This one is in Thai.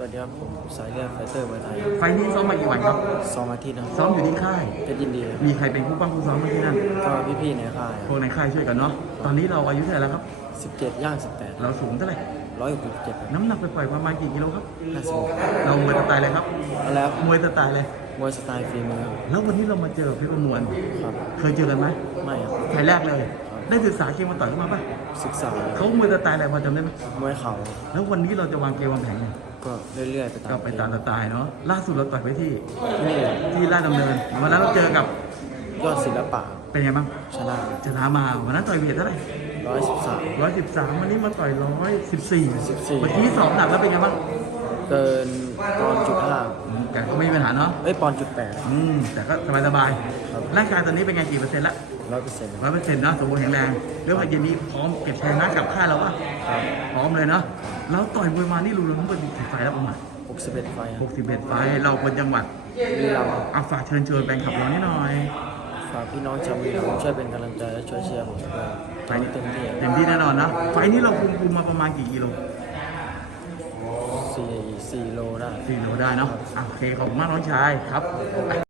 วัสดีครับผมสายเลือดไฟเตอร์มวยไทยไฟล์นี้ซ้อมมากี่วันครับ สองอาทิตย์นะซ้อมอยู่ที่ค่าย เพชรยินดีครับมีใครเป็นผู้ป้องผู้ซ้อมเมื่อกี้นั่นก็พี่ๆในค่ายพวกในค่ายช่วยกันเนาะ ตอนนี้เราอายุเท่าไหร่แล้วครับ สิบเจ็ดย่างสิบแปดเราสูงเท่าไหร่ ร้อยหกสิบเจ็ดน้ำหนักไปปล่อยประมาณกี่กิโลครับ ห้าสิบเรามวยสไตล์อะไรครับ แล้วมวยสไตล์เลยมวยสไตล์ฝีมือแล้ววันนี้เรามาเจอเพชรประมวล ครับเคยเจอกันไหมไม่ครับไฟล์แรกเลย ได้ศึกษาเกมมาต่อยเข้ามาป่ะศึกษาเขามวยสไตล์อะไรพอจำได้ไหมมวยเข่าแล้ววันนี้เราจะวางเกมวางแผนไงก็เรื่อยๆไปตามก็ไปตามสไตล์เนาะล่าสุดเราต่อยไปที่นี่ที่ราชดำเนินวันนั้นเราเจอกับยอดศิลปะเป็นไงบ้างชนะชนะมาวันนั้นต่อยเวทเท่าไหร่ร้อยสิบสามร้อยสิบสามวันนี้มาต่อยร้อยสิบสี่14เมื่อกี้สอบหนักแล้วเป็นไงบ้างเกินปอนด์จุดห้าอืม แต่ก็ไม่มีปัญหาเนาะเอ้ยปอนด์จุดแปดอืมแต่ก็สบายสบายครับๆร่างกายตอนนี้เป็นไงกี่เปอร์เซ็นต์ละร้อยเปอร์เซ็นต์ร้อยเปอร์เซ็นต์เนาะสมบูรณ์แข็งแรงเรื่องว่าเย็นนี้พร้อมเก็บชัยนะกลับค่ายแล้ววะพร้อมเลยเนาะแล้วต่อยมวยมานี่รวมๆทั้งหมดกี่ไฟล์แล้วประมาณหกสิบเอ็ดไฟล์หกสิบเอ็ดไฟล์เราคนจังหวัดบุรีรัมย์เอาฝากเชิญชวนแฟนคลับเรานิดหน่อยฝากพี่น้องชาวบุรีรัมย์ช่วยเป็นกำลังใจและช่วยเชียร์ผมด้วยไปเต็มที่เต็มที่แน่นอนนะไฟล์นี้เราคุมคุมมาประมาณกี่กิโล สี่โลได้ สี่โลได้เนาะอะโอเคขอบคุณมากน้องชายครับ